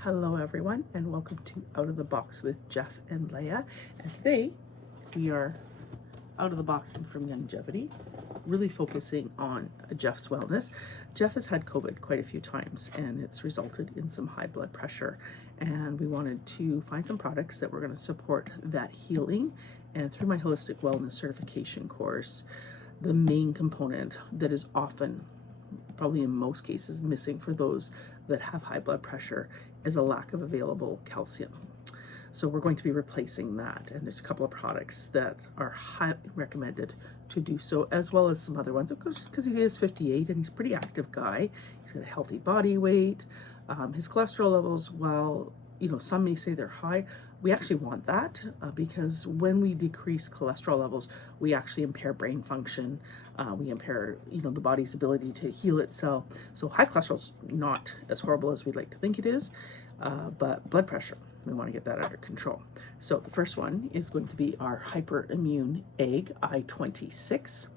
Hello everyone and welcome to Out of the Box with Jeff and Leah. And today we are out of the box and from Youngevity, really focusing on Jeff's wellness. Jeff has had COVID quite a few times and it's resulted in some high blood pressure. And we wanted to find some products that were going to support that healing. And through my holistic wellness certification course, the main component that is often, probably in most cases, missing for those that have high blood pressure is a lack of available calcium. So we're going to be replacing that, and there's a couple of products that are highly recommended to do so, as well as some other ones, of course, because he is 58 and he's a pretty active guy. He's got a healthy body weight. His cholesterol levels, while some may say they're high, we actually want that because when we decrease cholesterol levels, we actually impair brain function. We impair, the body's ability to heal itself. So high cholesterol is not as horrible as we'd like to think it is, but blood pressure, we want to get that under control. So the first one is going to be our Hyperimmune Egg I-26.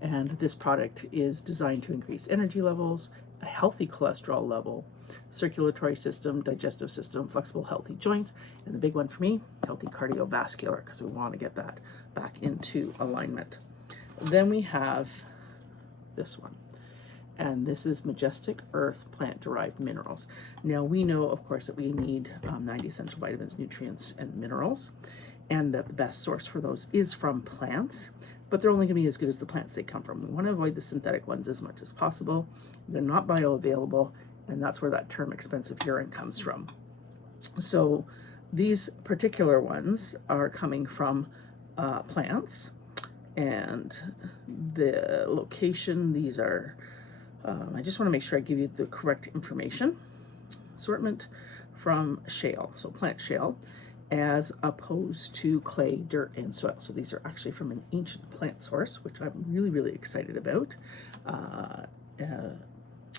And this product is designed to increase energy levels, a healthy cholesterol level, circulatory system, digestive system, flexible, healthy joints, and the big one for me, healthy cardiovascular, because we want to get that back into alignment. Then we have this one, and this is Majestic Earth plant-derived minerals. Now we know, of course, that we need 90 essential vitamins, nutrients, and minerals, and that the best source for those is from plants, but they're only going to be as good as the plants they come from. We want to avoid the synthetic ones as much as possible. They're not bioavailable, and that's where that term expensive urine comes from. So these particular ones are coming from plants, and the location, these are, I just want to make sure I give you the correct information. Assortment from shale, so plant shale, as opposed to clay, dirt, and soil. So these are actually from an ancient plant source, which I'm really, really excited about.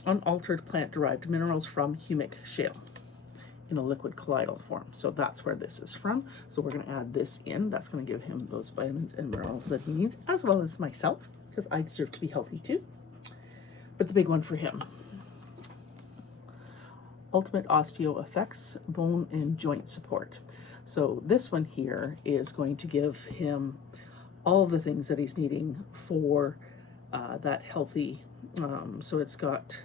Unaltered plant-derived minerals from humic shale in a liquid colloidal form. So that's where this is from. So we're going to add this in. That's going to give him those vitamins and minerals that he needs, as well as myself, because I deserve to be healthy too. But the big one for him, Ultimate Osteo Effects Bone and Joint Support. So this one here is going to give him all of the things that he's needing for that healthy. So it's got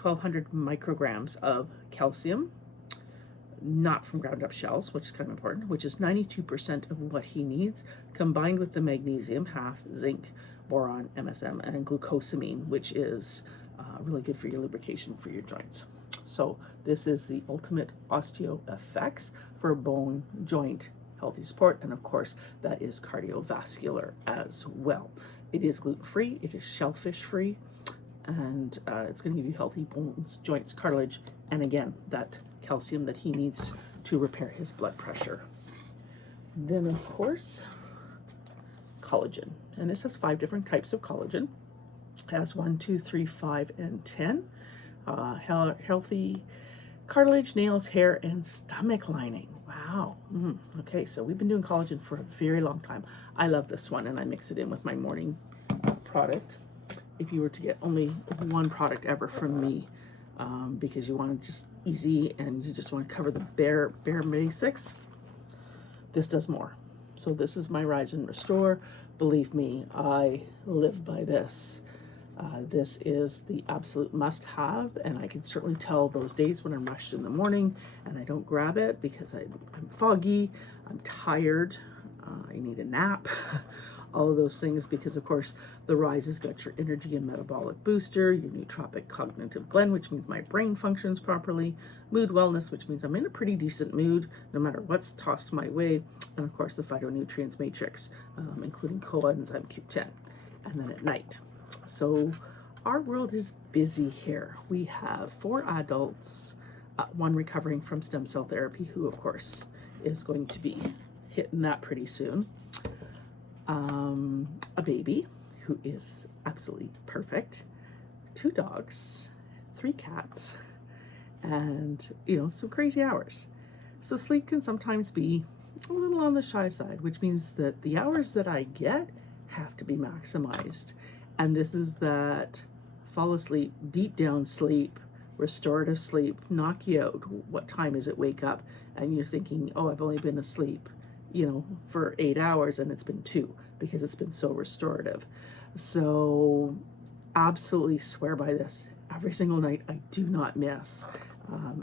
1,200 micrograms of calcium, not from ground up shells, which is kind of important, which is 92% of what he needs, combined with the magnesium, half, zinc, boron, MSM, and glucosamine, which is really good for your lubrication for your joints. So this is the Ultimate Osteo Effects for bone, joint, healthy support, and of course that is cardiovascular as well. It is gluten-free, it is shellfish-free, and it's going to give you healthy bones, joints, cartilage, and again, that calcium that he needs to repair his blood pressure. Then, of course, collagen. And this has 5 different types of collagen. It has 1, 2, 3, 5, and 10. Healthy cartilage, nails, hair, and stomach lining. Wow. Okay, so we've been doing collagen for a very long time. I love this one, and I mix it in with my morning product. If you were to get only one product ever from me, because you want it just easy and you just want to cover the bare basics, this does more. So this is my Rise and Restore. Believe me, I live by this. This is the absolute must-have, and I can certainly tell those days when I'm rushed in the morning and I don't grab it because I'm foggy, I'm tired, I need a nap, all of those things, because of course the Rise has got your energy and metabolic booster, your nootropic cognitive blend, which means my brain functions properly, mood wellness, which means I'm in a pretty decent mood no matter what's tossed my way, and of course the phytonutrients matrix, including coenzyme Q10, and then at night. So our world is busy here. We have 4 adults, 1 recovering from stem cell therapy, who of course is going to be hitting that pretty soon. A baby who is absolutely perfect, 2 dogs, 3 cats, and some crazy hours. So sleep can sometimes be a little on the shy side, which means that the hours that I get have to be maximized. And this is that fall asleep, deep down sleep, restorative sleep, knock you out. What time is it? Wake up and you're thinking, oh, I've only been asleep, you know, for 8 hours, and it's been 2 because it's been so restorative. So absolutely swear by this. Every single night, I do not miss.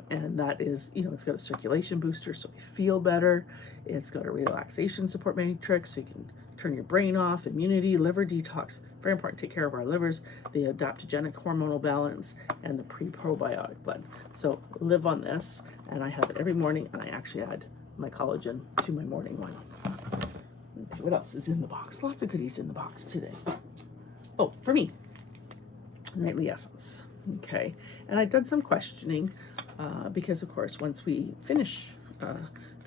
And that is, you know, it's got a circulation booster, so you feel better. It's got a relaxation support matrix, so you can turn your brain off, immunity, liver detox. Very important to take care of our livers, the adaptogenic hormonal balance, and the pre-probiotic blood. So live on this, and I have it every morning, and I actually add my collagen to my morning one. Okay, what else is in the box? Lots of goodies in the box today. Oh, for me, Nightly Essence. Okay, and I've done some questioning because, of course, once we finish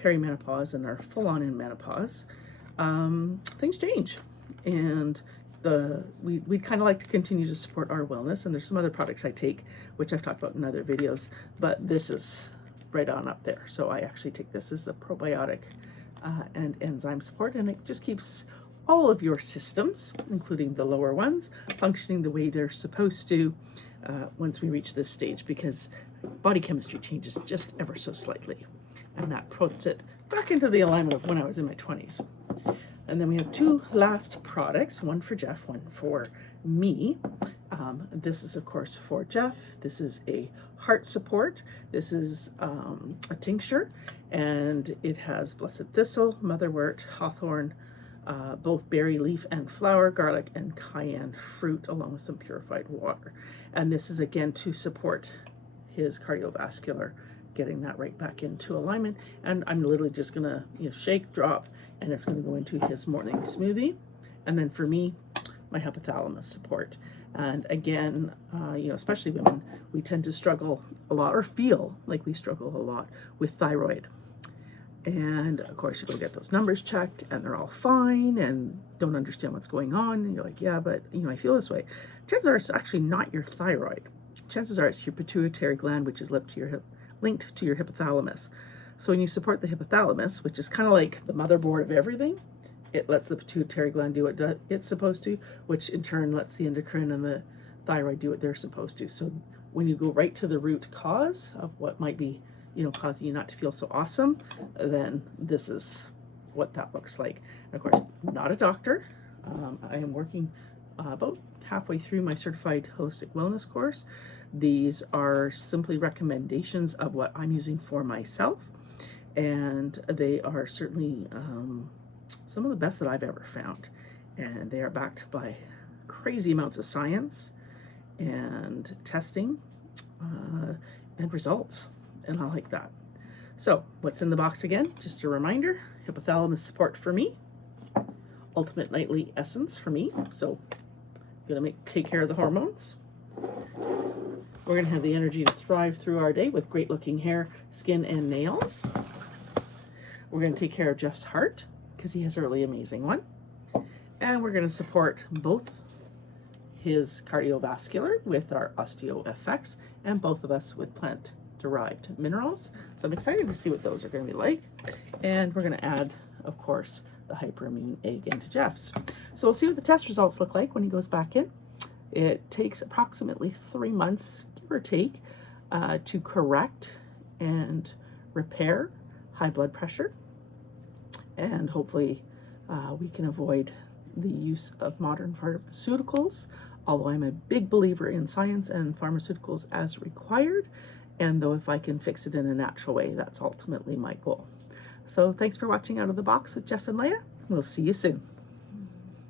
perimenopause and are full-on in menopause, things change, and we'd kind of like to continue to support our wellness. And there's some other products I take, which I've talked about in other videos, but this is right on up there. So I actually take this as a probiotic and enzyme support, and it just keeps all of your systems, including the lower ones, functioning the way they're supposed to once we reach this stage, because body chemistry changes just ever so slightly, and that puts it back into the alignment of when I was in my 20s. And then we have 2 last products, one for Jeff, one for me. This is, of course, for Jeff. This is a heart support. This is a tincture, and it has blessed thistle, motherwort, hawthorn, both berry leaf and flower, garlic, and cayenne fruit, along with some purified water. And this is, again, to support his cardiovascular, getting that right back into alignment. And I'm literally just gonna, you know, shake, drop, and it's gonna go into his morning smoothie. And then for me, my hypothalamus support. And again, you know, especially women, we tend to struggle a lot, or feel like we struggle a lot with thyroid. And of course, you go get those numbers checked, and they're all fine, and don't understand what's going on. And you're like, yeah, but you know, I feel this way. Chances are it's actually not your thyroid. Chances are it's your pituitary gland, which is linked to your hypothalamus. So when you support the hypothalamus, which is kind of like the motherboard of everything, it lets the pituitary gland do what it's supposed to, which in turn lets the endocrine and the thyroid do what they're supposed to. So when you go right to the root cause of what might be, you know, causing you not to feel so awesome, then this is what that looks like. And of course, not a doctor. I am working about halfway through my certified holistic wellness course. These are simply recommendations of what I'm using for myself, and they are certainly some of the best that I've ever found. And they are backed by crazy amounts of science and testing and results, and I like that. So what's in the box again? Just a reminder: hypothalamus support for me, ultimate nightly essence for me. So gonna take care of the hormones. We're gonna have the energy to thrive through our day with great looking hair, skin, and nails. We're gonna take care of Jeff's heart, because he has a really amazing one. And we're gonna support both his cardiovascular with our OsteoFX, and both of us with plant-derived minerals. So I'm excited to see what those are gonna be like. And we're gonna add, of course, the hyperimmune egg into Jeff's. So we'll see what the test results look like when he goes back in. It takes approximately 3 months, give or take, to correct and repair high blood pressure. And hopefully we can avoid the use of modern pharmaceuticals, although I'm a big believer in science and pharmaceuticals as required. And though if I can fix it in a natural way, that's ultimately my goal. So thanks for watching Out of the Box with Jeff and Leah. We'll see you soon.